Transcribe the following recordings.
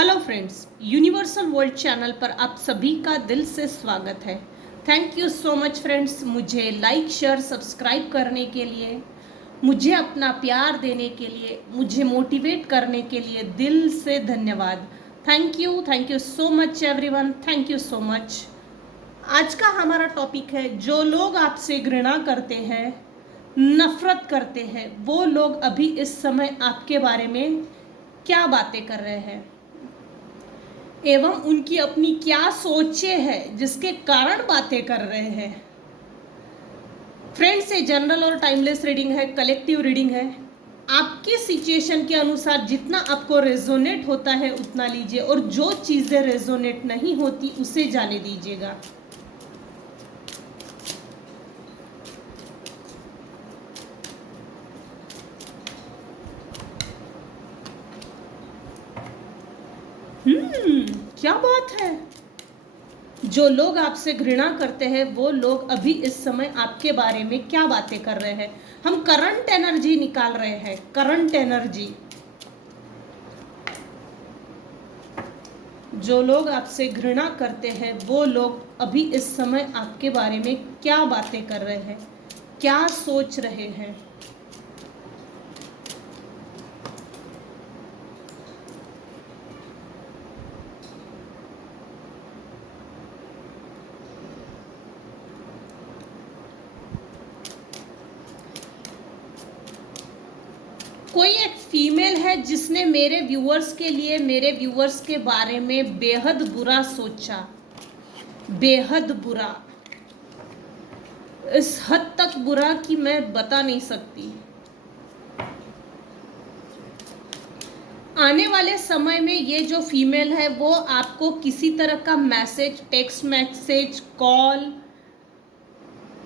Hello friends, universal world channel पर आप सभी का दिल से स्वागत है। Thank you so much friends, मुझे लाइक शेयर सब्सक्राइब करने के लिए, मुझे अपना प्यार देने के लिए, मुझे मोटिवेट करने के लिए दिल से धन्यवाद। Thank you so much everyone, thank you so much. आज का हमारा टॉपिक है, जो लोग आपसे घृणा करते हैं, नफरत करते हैं, वो लोग अभी इस समय आपके बारे में क्या बातें कर रहे हैं एवं उनकी अपनी क्या सोचे हैं जिसके कारण बातें कर रहे हैं। फ्रेंड्स, ये जनरल और टाइमलेस रीडिंग है, कलेक्टिव रीडिंग है। आपकी सिचुएशन के अनुसार जितना आपको रेजोनेट होता है उतना लीजिए, और जो चीज़ें रेजोनेट नहीं होती उसे जाने दीजिएगा। क्या बात है। जो लोग आपसे घृणा करते हैं वो लोग अभी इस समय आपके बारे में क्या बातें कर रहे हैं। हम करंट एनर्जी निकाल रहे हैं, करंट एनर्जी। जो लोग आपसे घृणा करते हैं वो लोग अभी इस समय आपके बारे में क्या बातें कर रहे हैं, क्या सोच रहे हैं। कोई एक फीमेल है जिसने मेरे व्यूअर्स के लिए, मेरे व्यूअर्स के बारे में बेहद बुरा सोचा, बेहद बुरा, इस हद तक बुरा कि मैं बता नहीं सकती। आने वाले समय में ये जो फीमेल है वो आपको किसी तरह का message, text message, call,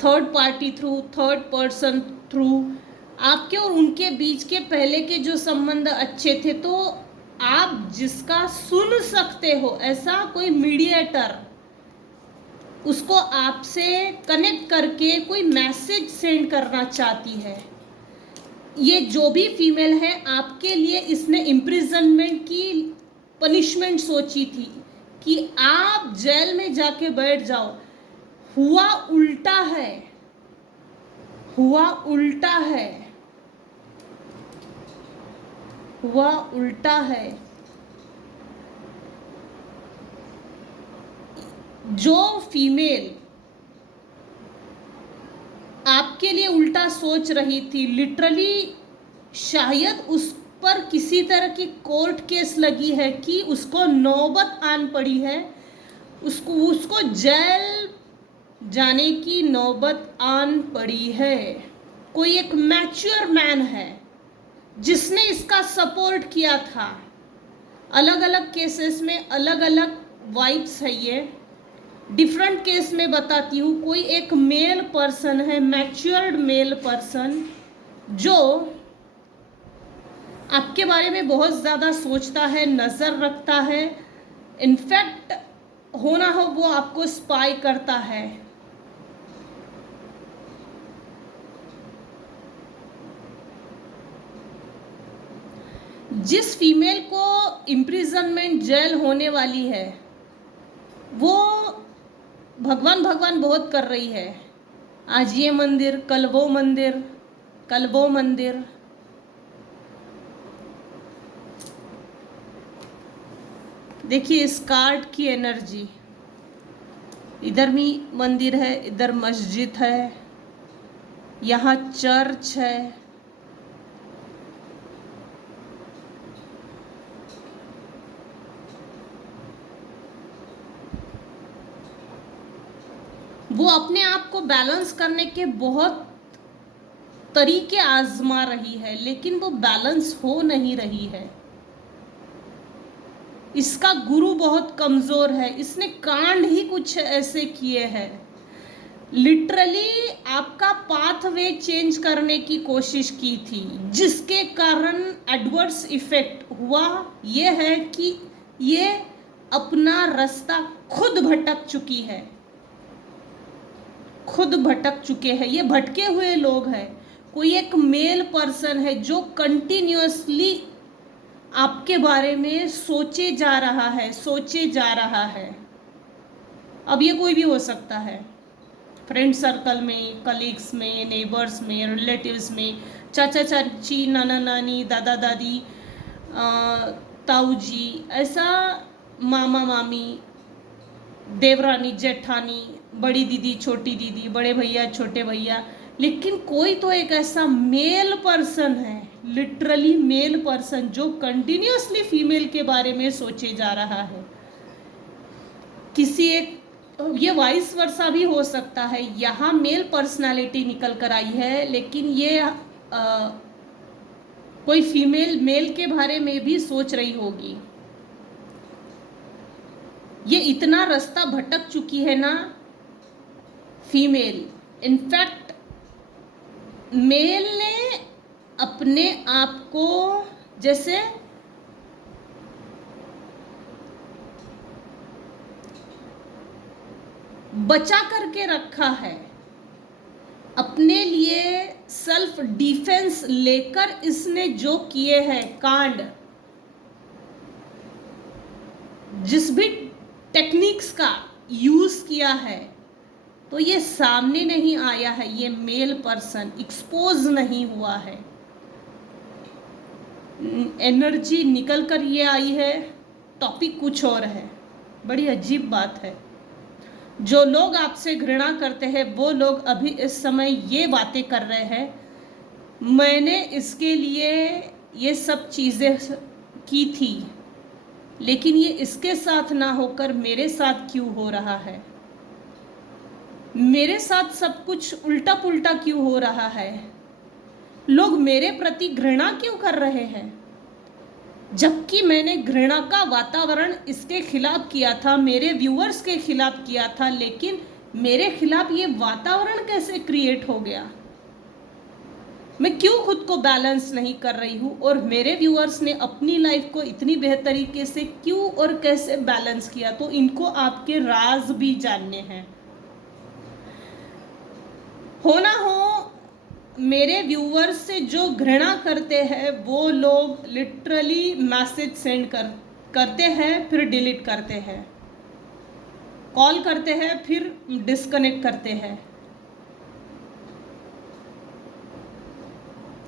third party through, third person through, आपके और उनके बीच के पहले के जो संबंध अच्छे थे तो आप जिसका सुन सकते हो, ऐसा कोई मीडिएटर, उसको आपसे कनेक्ट करके कोई मैसेज सेंड करना चाहती है। ये जो भी फीमेल है आपके लिए, इसने इम्प्रिजनमेंट की पनिशमेंट सोची थी कि आप जेल में जाके बैठ जाओ। हुआ उल्टा है, हुआ उल्टा है, हुआ उल्टा है। जो फीमेल आपके लिए उल्टा सोच रही थी, लिटरली शायद उस पर किसी तरह की कोर्ट केस लगी है कि उसको नौबत आन पड़ी है, उसको जेल जाने की नौबत आन पड़ी है। कोई एक मैच्योर मैन है जिसने इसका सपोर्ट किया था। अलग अलग केसेस में अलग अलग वाइब्स है, ये डिफरेंट केस में बताती हूँ। कोई एक मेल पर्सन है, मैच्योर्ड मेल पर्सन, जो आपके बारे में बहुत ज़्यादा सोचता है, नज़र रखता है, इनफैक्ट होना हो वो आपको स्पाई करता है। जिस फीमेल को इम्प्रिजनमेंट, जेल होने वाली है, वो भगवान भगवान बहुत कर रही है। आज ये मंदिर, कल वो मंदिर, कल वो मंदिर। देखिए इस कार्ड की एनर्जी, इधर भी मंदिर है, इधर मस्जिद है, यहाँ चर्च है। वो अपने आप को बैलेंस करने के बहुत तरीके आजमा रही है, लेकिन वो बैलेंस हो नहीं रही है। इसका गुरु बहुत कमजोर है, इसने कांड ही कुछ ऐसे किए हैं। लिटरली आपका पाथवे चेंज करने की कोशिश की थी, जिसके कारण एडवर्स इफेक्ट हुआ ये है कि ये अपना रास्ता खुद भटक चुकी है, खुद भटक चुके हैं। ये भटके हुए लोग हैं। कोई एक मेल पर्सन है जो कंटिन्यूअसली आपके बारे में सोचे जा रहा है। अब ये कोई भी हो सकता है, फ्रेंड सर्कल में, कलीग्स में, नेबर्स में, रिलेटिव्स में, चाचा चाची, नाना नानी, दादा दादी, ताऊ जी, ऐसा मामा मामी, देवरानी जेठानी, बड़ी दीदी छोटी दीदी, बड़े भैया छोटे भैया। लेकिन कोई तो एक ऐसा मेल पर्सन है, लिटरली मेल पर्सन, जो कंटिन्यूअसली फीमेल के बारे में सोचे जा रहा है। किसी एक, ये वाइस वर्सा भी हो सकता है, यहाँ मेल पर्सनालिटी निकल कर आई है, लेकिन ये कोई फीमेल मेल के बारे में भी सोच रही होगी। ये इतना रास्ता भटक चुकी है ना फीमेल। इनफैक्ट मेल ने अपने आप को जैसे बचा करके रखा है, अपने लिए सेल्फ डिफेंस लेकर इसने जो किए हैं कांड, जिस भी टेक्निक्स का यूज किया है, तो ये सामने नहीं आया है, ये मेल पर्सन एक्सपोज नहीं हुआ है। एनर्जी निकल कर ये आई है, टॉपिक कुछ और है। बड़ी अजीब बात है। जो लोग आपसे घृणा करते हैं वो लोग अभी इस समय ये बातें कर रहे हैं, मैंने इसके लिए ये सब चीज़ें की थी, लेकिन ये इसके साथ ना होकर मेरे साथ क्यों हो रहा है, मेरे साथ सब कुछ उल्टा पुल्टा क्यों हो रहा है, लोग मेरे प्रति घृणा क्यों कर रहे हैं, जबकि मैंने घृणा का वातावरण इसके खिलाफ किया था, मेरे व्यूअर्स के खिलाफ किया था, लेकिन मेरे खिलाफ ये वातावरण कैसे क्रिएट हो गया, मैं क्यों खुद को बैलेंस नहीं कर रही हूँ, और मेरे व्यूअर्स ने अपनी लाइफ को इतनी बेहतर तरीके से क्यों और कैसे बैलेंस किया। तो इनको आपके राज भी जानने हैं। हो ना हो मेरे व्यूअर्स से जो घृणा करते हैं वो लोग लिटरली मैसेज सेंड करते हैं, फिर डिलीट करते हैं, कॉल करते हैं, फिर डिस्कनेक्ट करते हैं।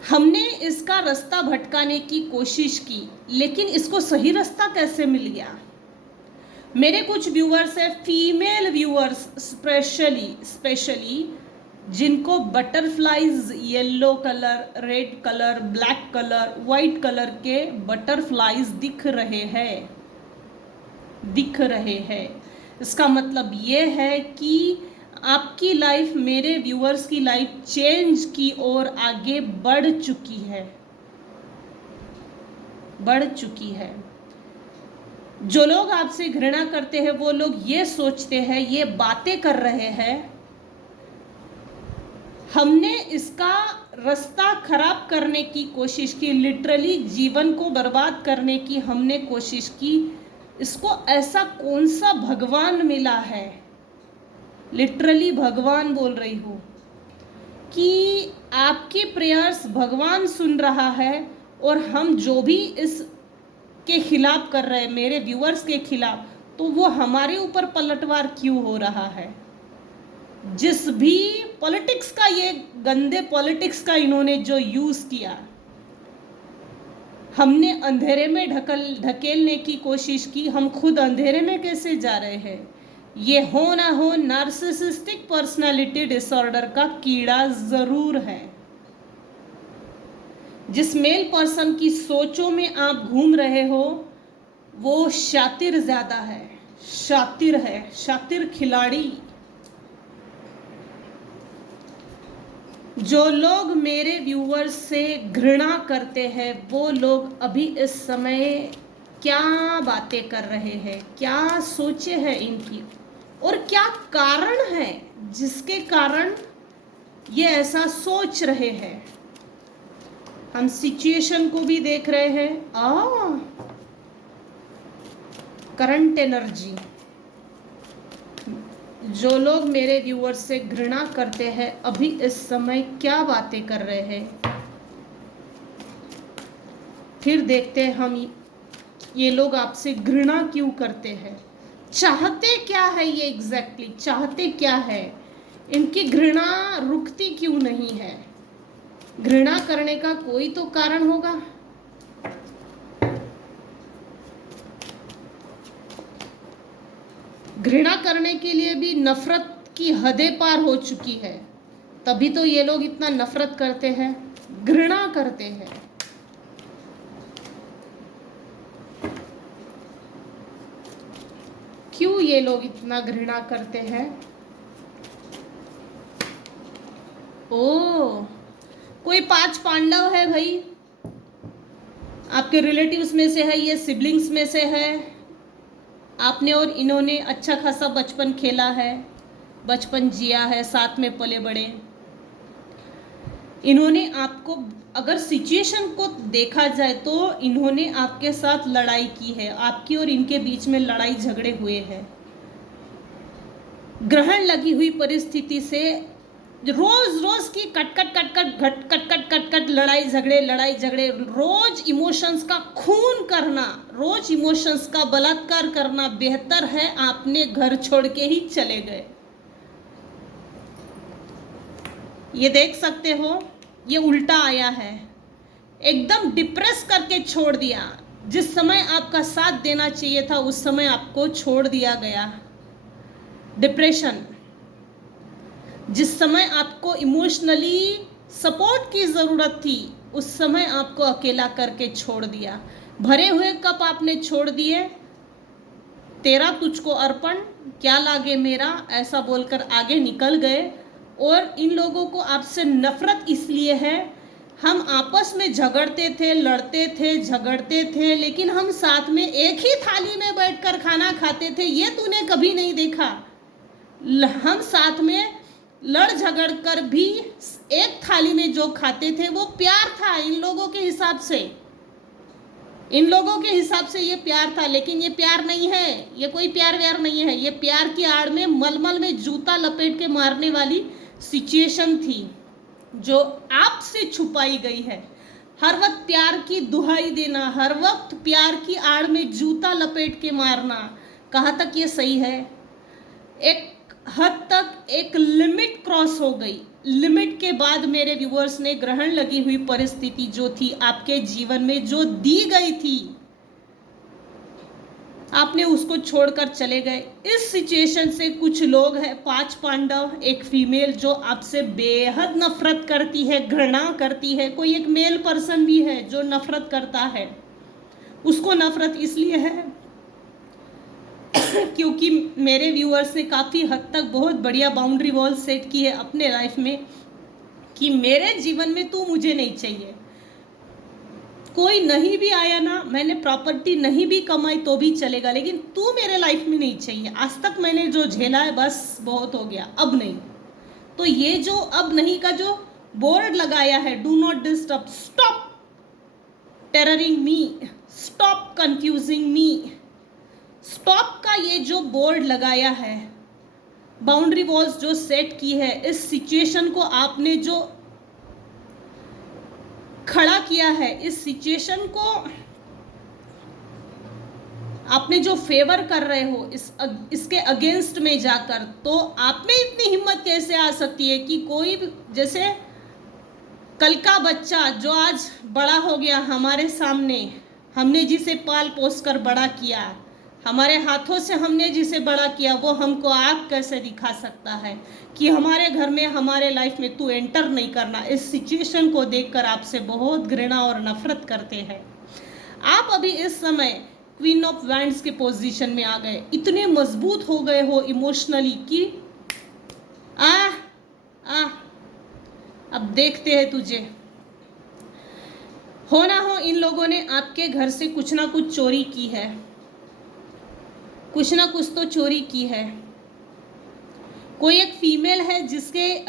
हमने इसका रास्ता भटकाने की कोशिश की, लेकिन इसको सही रास्ता कैसे मिल गया। मेरे कुछ व्यूअर्स है, फीमेल व्यूअर्स स्पेशली जिनको butterflies yellow colour, red colour, black colour, white colour के बटरफ्लाइज दिख रहे हैं। इसका मतलब ये है कि आपकी लाइफ मेरे व्यूअर्स की लाइफ चेंज की ओर आगे बढ़ चुकी है। जो लोग आपसे घृणा करते हैं वो लोग ये सोचते हैं, ये बातें कर रहे हैं, हमने इसका रास्ता खराब करने की कोशिश की, लिटरली जीवन को बर्बाद करने की हमने कोशिश की, इसको ऐसा कौन सा भगवान मिला है, लिटरली भगवान बोल रही हूँ, कि आपकी प्रेयर्स भगवान सुन रहा है, और हम जो भी इसके खिलाफ कर रहे हैं, मेरे व्यूअर्स के खिलाफ, तो वो हमारे ऊपर पलटवार क्यों हो रहा है। जिस भी पॉलिटिक्स का, ये गंदे पॉलिटिक्स का इन्होंने जो यूज किया, हमने अंधेरे में ढकेलने की कोशिश की, हम खुद अंधेरे में कैसे जा रहे हैं। ये हो ना हो नार्सिसिस्टिक पर्सनालिटी डिसऑर्डर का कीड़ा जरूर है। जिस मेल पर्सन की सोचों में आप घूम रहे हो वो शातिर ज्यादा है, शातिर खिलाड़ी। जो लोग मेरे व्यूअर्स से घृणा करते हैं वो लोग अभी इस समय क्या बातें कर रहे हैं, क्या सोचे हैं इनकी, और क्या कारण है जिसके कारण ये ऐसा सोच रहे हैं। हम सिचुएशन को भी देख रहे हैं। करंट एनर्जी, जो लोग मेरे व्यूअर्स से घृणा करते हैं अभी इस समय क्या बातें कर रहे हैं। फिर देखते हैं हम ये लोग आपसे घृणा क्यों करते हैं, चाहते क्या है ये एग्जैक्टली चाहते क्या है, इनकी घृणा रुकती क्यों नहीं है। घृणा करने का कोई तो कारण होगा। घृणा करने के लिए भी नफरत की हदें पार हो चुकी है, तभी तो ये लोग इतना नफरत करते हैं, घृणा करते हैं। क्यों ये लोग इतना घृणा करते हैं? ओ, कोई 5 पांडव है भाई, आपके रिलेटिव्स में से है, ये सिबलिंग्स में से है। आपने और इन्होंने अच्छा खासा बचपन खेला है, बचपन जिया है, साथ में पले बड़े। इन्होंने आपको, अगर सिचुएशन को देखा जाए तो इन्होंने आपके साथ लड़ाई की है, आपकी और इनके बीच में लड़ाई झगड़े हुए हैं। ग्रहण लगी हुई परिस्थिति से रोज रोज की कट लड़ाई झगड़े, रोज इमोशंस का खून करना, रोज इमोशंस का बलात्कार करना बेहतर है आपने घर छोड़ के ही चले गए। ये देख सकते हो, ये उल्टा आया है, एकदम डिप्रेस करके छोड़ दिया। जिस समय आपका साथ देना चाहिए था उस समय आपको छोड़ दिया गया। डिप्रेशन, जिस समय आपको इमोशनली सपोर्ट की ज़रूरत थी उस समय आपको अकेला करके छोड़ दिया। भरे हुए कप आपने छोड़ दिए, तेरा तुझको अर्पण क्या लागे मेरा, ऐसा बोलकर आगे निकल गए। और इन लोगों को आपसे नफरत इसलिए है, हम आपस में झगड़ते थे, लड़ते थे, झगड़ते थे, लेकिन हम साथ में एक ही थाली में बैठकर खाना खाते थे, ये तूने कभी नहीं देखा। हम साथ में लड़ झगड़ कर भी एक थाली में जो खाते थे वो प्यार था इन लोगों के हिसाब से, इन लोगों के हिसाब से ये प्यार था। लेकिन ये प्यार नहीं है, ये कोई प्यार व्यार नहीं है, ये प्यार की आड़ में मलमल में जूता लपेट के मारने वाली सिचुएशन थी जो आपसे छुपाई गई है। हर वक्त प्यार की दुहाई देना, हर वक्त प्यार की आड़ में जूता लपेट के मारना, कहाँ तक ये सही है? एक हद तक एक लिमिट क्रॉस हो गई। लिमिट के बाद मेरे व्यूअर्स ने ग्रहण लगी हुई परिस्थिति जो थी आपके जीवन में, जो दी गई थी, आपने उसको छोड़कर चले गए। इस सिचुएशन से कुछ लोग हैं, 5 पांडव, एक फीमेल जो आपसे बेहद नफरत करती है, घृणा करती है। कोई एक मेल पर्सन भी है जो नफरत करता है। उसको नफरत इसलिए है क्योंकि मेरे व्यूअर्स ने काफ़ी हद तक बहुत बढ़िया बाउंड्री वॉल सेट की है अपने लाइफ में कि मेरे जीवन में तू मुझे नहीं चाहिए। कोई नहीं भी आया ना, मैंने प्रॉपर्टी नहीं भी कमाई तो भी चलेगा, लेकिन तू मेरे लाइफ में नहीं चाहिए। आज तक मैंने जो झेला है बस बहुत हो गया, अब नहीं। तो ये जो अब नहीं का जो बोर्ड लगाया है, do not disturb, stop terrorising me, stop confusing me, stop का ये जो बोर्ड लगाया है, बाउंड्री वॉल्स जो सेट की है, इस सिचुएशन को आपने जो खड़ा किया है, इस सिचुएशन को आपने जो फेवर कर रहे हो इसके अगेंस्ट में जाकर, तो आप में इतनी हिम्मत कैसे आ सकती है कि कोई जैसे कल का बच्चा जो आज बड़ा हो गया हमारे सामने, हमने जिसे पाल पोस कर बड़ा किया, हमारे हाथों से हमने जिसे बड़ा किया, वो हमको आग कैसे दिखा सकता है कि हमारे घर में, हमारे लाइफ में तू एंटर नहीं करना। इस सिचुएशन को देखकर आपसे बहुत घृणा और नफरत करते हैं। आप अभी इस समय क्वीन ऑफ वैंड्स के पोजीशन में आ गए, इतने मजबूत हो गए हो इमोशनली कि अब देखते हैं तुझे। हो ना हो इन लोगों ने आपके घर से कुछ ना कुछ चोरी की है, कुछ ना कुछ तो चोरी की है। कोई एक फीमेल है जिसके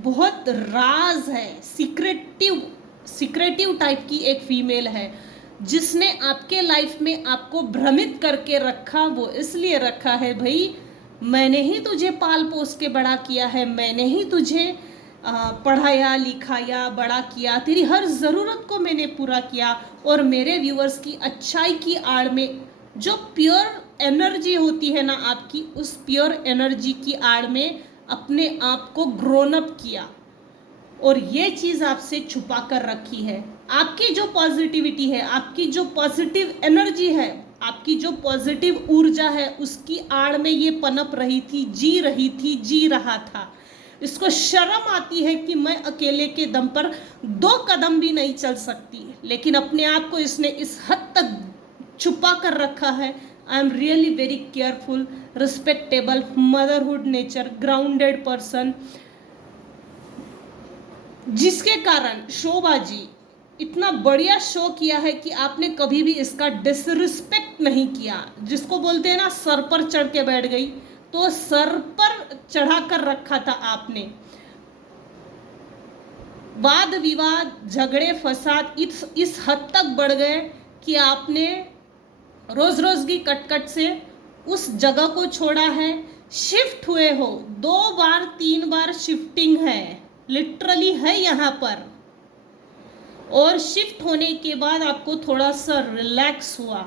बहुत राज है, सीक्रेटिव टाइप की एक फीमेल है, जिसने आपके लाइफ में आपको भ्रमित करके रखा। वो इसलिए रखा है भाई, मैंने ही तुझे पाल पोस के बड़ा किया है, मैंने ही तुझे पढ़ाया लिखाया बड़ा किया, तेरी हर ज़रूरत को मैंने पूरा किया। और मेरे व्यूअर्स की अच्छाई की आड़ में जो प्योर एनर्जी होती है ना आपकी, उस प्योर एनर्जी की आड़ में अपने आप को ग्रोन अप किया और ये चीज़ आपसे छुपा कर रखी है। आपकी जो पॉजिटिविटी है, आपकी जो पॉजिटिव एनर्जी है, आपकी जो पॉजिटिव ऊर्जा है, उसकी आड़ में ये पनप रही थी, जी रहा था। इसको शर्म आती है कि मैं अकेले के दम पर 2 कदम भी नहीं चल सकती, लेकिन अपने आप को इसने इस हद तक छुपा कर रखा है। I am really very careful, respectable, motherhood nature, grounded person, जिसके कारण शोभा जी इतना बढ़िया शो किया है कि आपने कभी भी इसका डिसरिस्पेक्ट नहीं किया। जिसको बोलते हैं ना सर पर चढ़ के बैठ गई, तो सर पर चढ़ा कर रखा था आपने। वाद विवाद, झगड़े फसाद इस हद तक बढ़ गए कि आपने रोज रोज की कटकट से उस जगह को छोड़ा है। शिफ्ट हुए हो, 2 बार 3 बार शिफ्टिंग है, लिटरली है यहाँ पर। और शिफ्ट होने के बाद आपको थोड़ा सा रिलैक्स हुआ।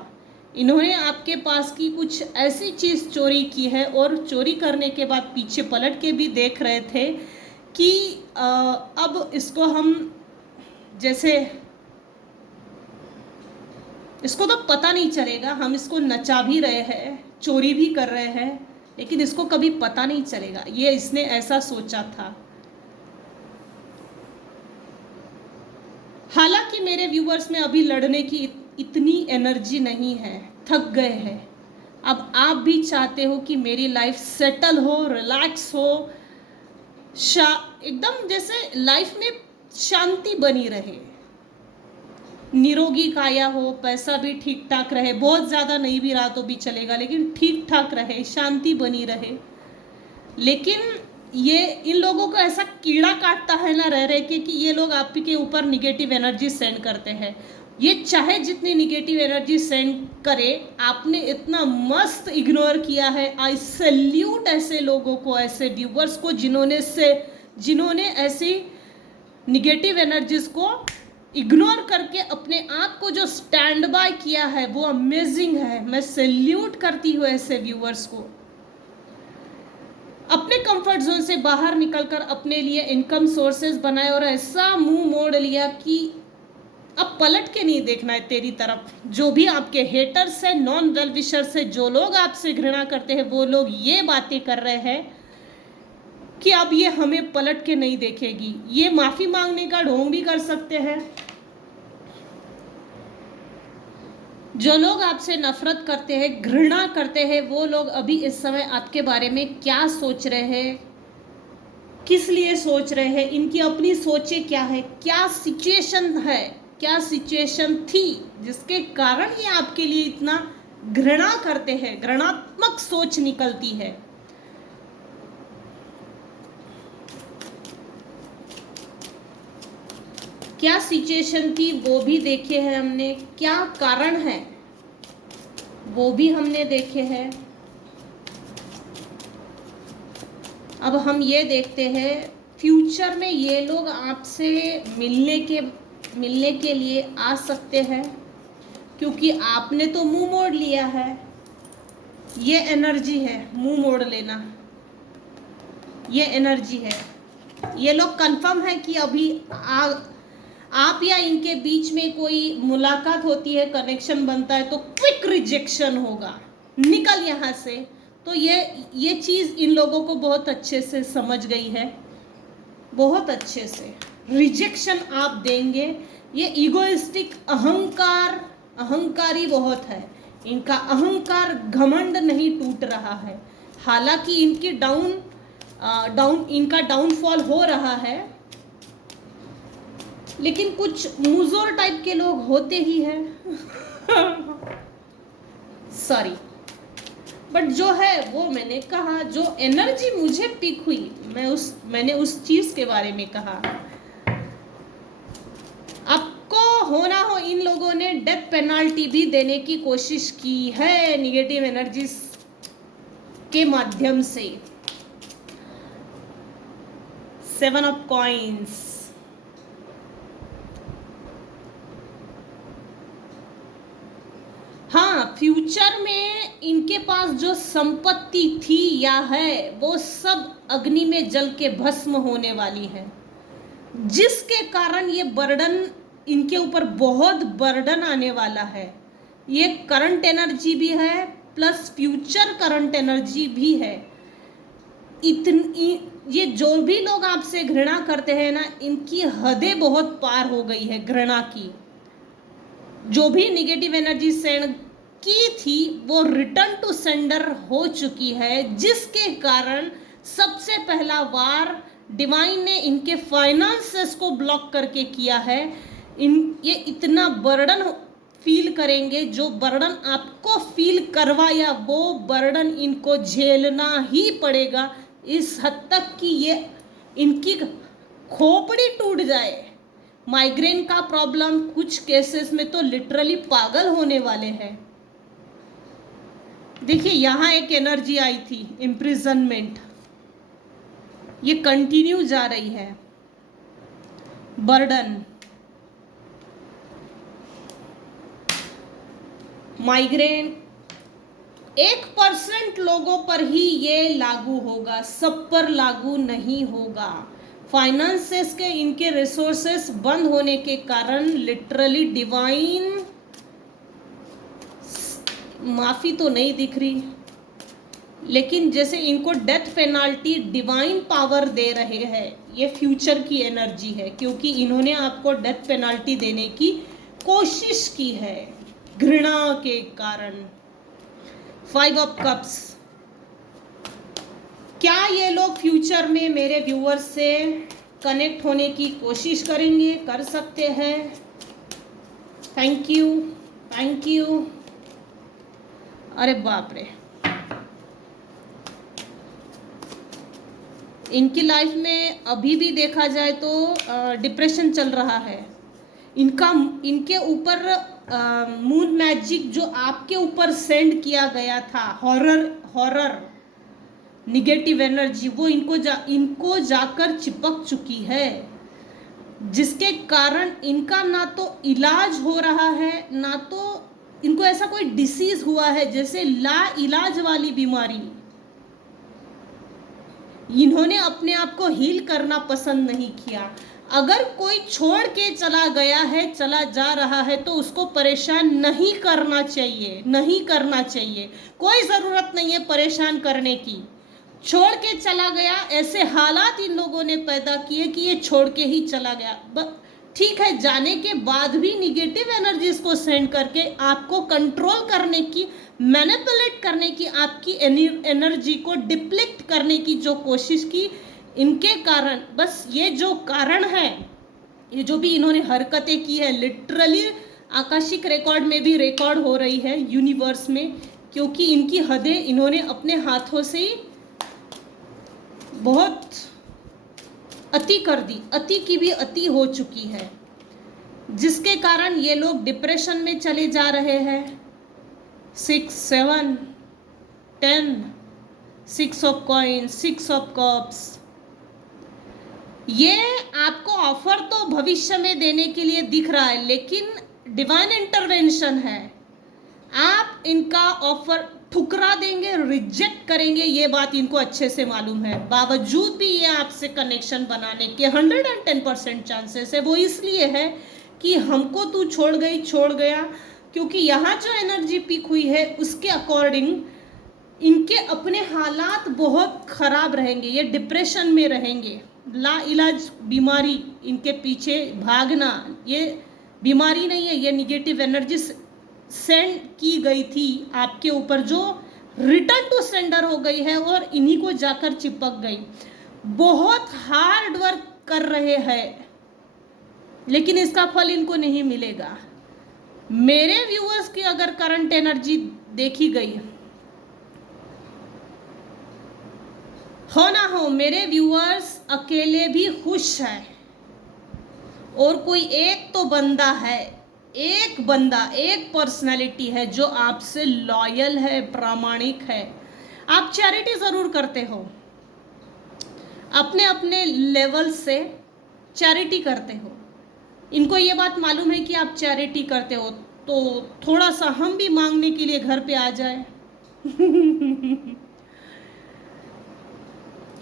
इन्होंने आपके पास की कुछ ऐसी चीज़ चोरी की है और चोरी करने के बाद पीछे पलट के भी देख रहे थे कि अब इसको हम जैसे, इसको तो पता नहीं चलेगा, हम इसको नचा भी रहे हैं, चोरी भी कर रहे हैं, लेकिन इसको कभी पता नहीं चलेगा। ये इसने ऐसा सोचा था। हालांकि मेरे व्यूवर्स में अभी लड़ने की इतनी एनर्जी नहीं है, थक गए हैं। अब आप भी चाहते हो कि मेरी लाइफ सेटल हो, रिलैक्स हो, एकदम जैसे लाइफ में शांति बनी रहे, निरोगी काया हो, पैसा भी ठीक ठाक रहे, बहुत ज़्यादा नहीं भी रहा तो भी चलेगा, लेकिन ठीक ठाक रहे, शांति बनी रहे। लेकिन ये इन लोगों को ऐसा कीड़ा काटता है ना रह रहे कि ये लोग आपके ऊपर निगेटिव एनर्जी सेंड करते हैं। ये चाहे जितनी निगेटिव एनर्जी सेंड करे, आपने इतना मस्त इग्नोर किया है। आई सैल्यूट ऐसे लोगों को, ऐसे व्यूवर्स को जिन्होंने ऐसी निगेटिव एनर्जीज को इग्नोर करके अपने आप को जो स्टैंड बाय किया है, वो अमेजिंग है। मैं सैल्यूट करती हूँ ऐसे व्यूवर्स को। अपने कंफर्ट जोन से बाहर निकलकर अपने लिए इनकम सोर्सेज बनाए और ऐसा मुंह मोड़ लिया कि अब पलट के नहीं देखना है तेरी तरफ। जो भी आपके हेटर्स है, नॉन वेल विशर्स है, जो लोग आपसे घृणा करते हैं, वो लोग ये बातें कर रहे हैं कि अब ये हमें पलट के नहीं देखेगी। ये माफी मांगने का ढोंग भी कर सकते हैं। जो लोग आपसे नफरत करते हैं, घृणा करते हैं, वो लोग अभी इस समय आपके बारे में क्या सोच रहे हैं, किस लिए सोच रहे हैं, इनकी अपनी सोचें क्या है, क्या सिचुएशन है, क्या सिचुएशन थी जिसके कारण ये आपके लिए इतना घृणा करते हैं, घृणात्मक सोच निकलती है। क्या सिचुएशन थी वो भी देखे हैं हमने, क्या कारण है वो भी हमने देखे हैं। अब हम ये देखते हैं फ्यूचर में ये लोग आपसे मिलने के लिए आ सकते हैं, क्योंकि आपने तो मुंह मोड़ लिया है। ये एनर्जी है मुंह मोड़ लेना, ये एनर्जी है। ये लोग कंफर्म है कि अभी आप या इनके बीच में कोई मुलाकात होती है, कनेक्शन बनता है, तो क्विक रिजेक्शन होगा, निकल यहाँ से। तो ये चीज़ इन लोगों को बहुत अच्छे से समझ गई है, बहुत अच्छे से रिजेक्शन आप देंगे। ये ईगोइस्टिक अहंकारी बहुत है, इनका अहंकार घमंड नहीं टूट रहा है। हालांकि इनकी इनका डाउनफॉल हो रहा है, लेकिन कुछ मुजोर टाइप के लोग होते ही हैं सॉरी, बट जो है वो मैंने कहा, जो एनर्जी मुझे पिक हुई, मैंने उस चीज के बारे में कहा। आपको हो ना हो, इन लोगों ने डेथ पेनाल्टी भी देने की कोशिश की है निगेटिव एनर्जीज के माध्यम से। 7 ऑफ कॉइंस। हाँ, फ्यूचर में इनके पास जो संपत्ति थी या है वो सब अग्नि में जल के भस्म होने वाली है, जिसके कारण ये बर्डन इनके ऊपर बहुत बर्डन आने वाला है। ये करंट एनर्जी भी है प्लस फ्यूचर करंट एनर्जी भी है। इतनी ये जो भी लोग आपसे घृणा करते हैं ना, इनकी हदें बहुत पार हो गई है घृणा की। जो भी निगेटिव एनर्जी सेंड की थी वो रिटर्न टू सेंडर हो चुकी है, जिसके कारण सबसे पहला वार डिवाइन ने इनके फाइनेंसेस को ब्लॉक करके किया है। ये इतना बर्डन फील करेंगे, जो बर्डन आपको फील करवाया वो बर्डन इनको झेलना ही पड़ेगा, इस हद तक कि ये इनकी खोपड़ी टूट जाए। माइग्रेन का प्रॉब्लम, कुछ केसेस में तो लिटरली पागल होने वाले हैं। देखिए यहाँ एक एनर्जी आई थी, इम्प्रिजनमेंट, ये कंटिन्यू जा रही है। बर्डन, माइग्रेन 1% लोगों पर ही ये लागू होगा, सब पर लागू नहीं होगा। फाइनेंसेस के इनके रिसोर्सेस बंद होने के कारण लिटरली डिवाइन माफी तो नहीं दिख रही, लेकिन जैसे इनको डेथ पेनाल्टी डिवाइन पावर दे रहे हैं। ये फ्यूचर की एनर्जी है, क्योंकि इन्होंने आपको डेथ पेनाल्टी देने की कोशिश की है घृणा के कारण। 5 ऑफ कप्स, क्या ये लोग फ्यूचर में मेरे व्यूअर्स से कनेक्ट होने की कोशिश करेंगे? कर सकते हैं। Thank you, thank you. अरे बाप रे, इनकी लाइफ में अभी भी देखा जाए तो डिप्रेशन चल रहा है। इनके ऊपर मून मैजिक जो आपके ऊपर सेंड किया गया था, हॉरर निगेटिव एनर्जी, वो इनको जाकर चिपक चुकी है, जिसके कारण इनका ना तो इलाज हो रहा है, ना तो इनको ऐसा कोई डिसीज हुआ है जैसे ला इलाज वाली बीमारी। इन्होंने अपने आप को हील करना पसंद नहीं किया। अगर कोई छोड़ के चला गया है, चला जा रहा है, तो उसको परेशान नहीं करना चाहिए, नहीं करना चाहिए। कोई ज़रूरत नहीं है परेशान करने की। छोड़ के चला गया, ऐसे हालात इन लोगों ने पैदा किए कि ये छोड़ के ही चला गया। ठीक है, जाने के बाद भी निगेटिव एनर्जीज को सेंड करके आपको कंट्रोल करने की, मैनिपुलेट करने की, आपकी एनर्जी को डिप्लीट करने की जो कोशिश की, इनके कारण, बस ये जो कारण है, ये जो भी इन्होंने हरकतें की है, लिटरली आकाशिक रिकॉर्ड में भी रिकॉर्ड हो रही है यूनिवर्स में, क्योंकि इनकी हदें इन्होंने अपने हाथों से ही बहुत अति कर दी। अति की भी अति हो चुकी है, जिसके कारण ये लोग डिप्रेशन में चले जा रहे हैं। 6, 7, 10, 6 ऑफ कॉइन, 6 ऑफ कप्स। ये आपको ऑफर तो भविष्य में देने के लिए दिख रहा है, लेकिन डिवाइन इंटरवेंशन है। आप इनका ऑफर ठुकरा देंगे, रिजेक्ट करेंगे, ये बात इनको अच्छे से मालूम है। बावजूद भी ये आपसे कनेक्शन बनाने के 110% चांसेस है। वो इसलिए है कि हमको तू छोड़ गया, क्योंकि यहाँ जो एनर्जी पीक हुई है उसके अकॉर्डिंग इनके अपने हालात बहुत ख़राब रहेंगे। ये डिप्रेशन में रहेंगे, ला इलाज बीमारी, इनके पीछे भागना, ये बीमारी नहीं है, ये निगेटिव एनर्जी सेंड की गई थी आपके ऊपर, जो रिटर्न टू सेंडर हो गई है और इन्हीं को जाकर चिपक गई। बहुत हार्ड वर्क कर रहे हैं, लेकिन इसका फल इनको नहीं मिलेगा। मेरे व्यूअर्स की अगर करंट एनर्जी देखी गई हो ना हो, मेरे व्यूअर्स अकेले भी खुश हैं, और कोई एक तो बंदा है, एक बंदा, एक पर्सनालिटी है जो आपसे लॉयल है, प्रामाणिक है। आप चैरिटी ज़रूर करते हो, अपने अपने लेवल से चैरिटी करते हो। इनको ये बात मालूम है कि आप चैरिटी करते हो, तो थोड़ा सा हम भी मांगने के लिए घर पे आ जाए।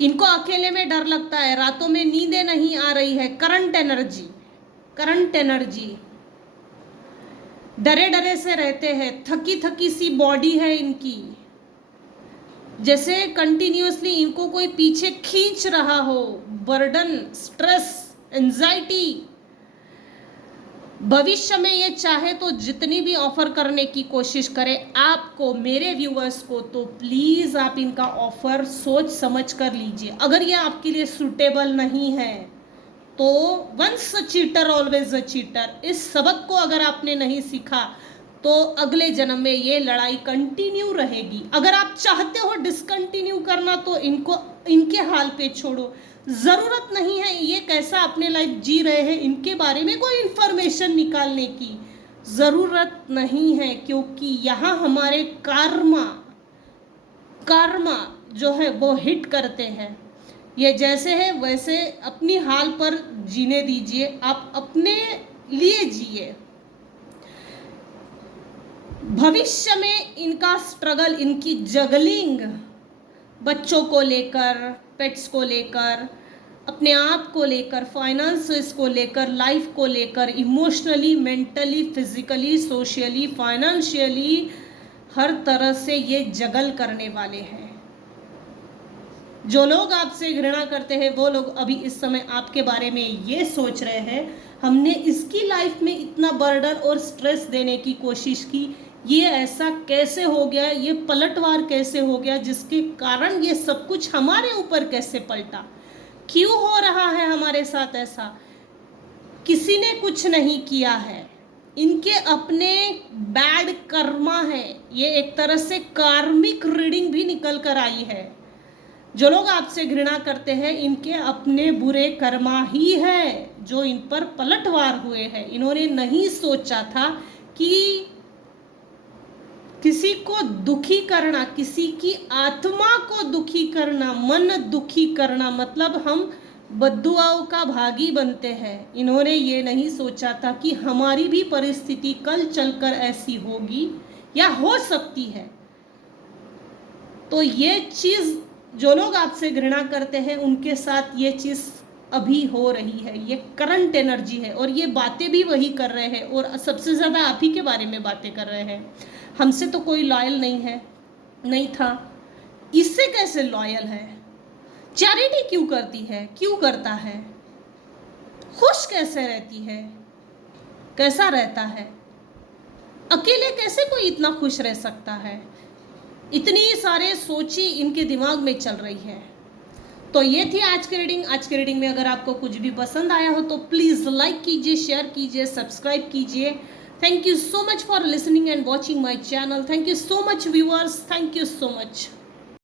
इनको अकेले में डर लगता है, रातों में नींदें नहीं आ रही है। करंट एनर्जी, डरे डरे से रहते हैं, थकी थकी सी बॉडी है इनकी, जैसे कंटिन्यूअसली इनको कोई पीछे खींच रहा हो। Burden, stress, anxiety. भविष्य में ये चाहे तो जितनी भी ऑफर करने की कोशिश करे आपको, मेरे व्यूअर्स को, तो प्लीज आप इनका ऑफर सोच समझ कर लीजिए। अगर ये आपके लिए सुटेबल नहीं है तो once a cheater always a cheater, इस सबक को अगर आपने नहीं सीखा तो अगले जन्म में ये लड़ाई कंटिन्यू रहेगी। अगर आप चाहते हो डिसकंटिन्यू करना तो इनके हाल पे छोड़ो। ज़रूरत नहीं है ये कैसा अपने लाइफ जी रहे हैं इनके बारे में कोई इन्फॉर्मेशन निकालने की, ज़रूरत नहीं है, क्योंकि यहाँ हमारे कर्मा जो है वो हिट करते हैं। ये जैसे है वैसे अपनी हाल पर जीने दीजिए, आप अपने लिए जिए। भविष्य में इनका स्ट्रगल, इनकी जगलिंग, बच्चों को लेकर, पेट्स को लेकर, अपने आप को लेकर, फाइनेंसेस को लेकर, लाइफ को लेकर, emotionally, mentally, physically, socially, financially, हर तरह से ये जगल करने वाले हैं। जो लोग आपसे घृणा करते हैं वो लोग अभी इस समय आपके बारे में ये सोच रहे हैं, हमने इसकी लाइफ में इतना बर्डन और स्ट्रेस देने की कोशिश की, ये ऐसा कैसे हो गया, ये पलटवार कैसे हो गया, जिसके कारण ये सब कुछ हमारे ऊपर कैसे पलटा, क्यों हो रहा है हमारे साथ ऐसा। किसी ने कुछ नहीं किया है, इनके अपने बैड कर्मा है। ये एक तरह से कार्मिक रीडिंग भी निकल कर आई है। जो लोग आपसे घृणा करते हैं इनके अपने बुरे कर्मा ही है जो इन पर पलटवार हुए हैं। इन्होंने नहीं सोचा था कि किसी को दुखी करना, किसी की आत्मा को दुखी करना, मन दुखी करना, मतलब हम बद्दुआओं का भागी बनते हैं। इन्होंने ये नहीं सोचा था कि हमारी भी परिस्थिति कल चलकर ऐसी होगी या हो सकती है। तो ये चीज़, जो लोग आपसे घृणा करते हैं उनके साथ ये चीज़ अभी हो रही है। ये करंट एनर्जी है और ये बातें भी वही कर रहे हैं और सबसे ज़्यादा आप ही के बारे में बातें कर रहे हैं। हमसे तो कोई लॉयल नहीं है, नहीं था, इससे कैसे लॉयल है, चैरिटी क्यों करती है, क्यों करता है, खुश कैसे रहती है, कैसा रहता है, अकेले कैसे कोई इतना खुश रह सकता है, इतनी सारे सोची इनके दिमाग में चल रही है। तो ये थी आज की रीडिंग। आज की रीडिंग में अगर आपको कुछ भी पसंद आया हो तो प्लीज़ लाइक कीजिए, शेयर कीजिए, सब्सक्राइब कीजिए। Thank you so much for listening and watching my channel. Thank you so much viewers. Thank you so much.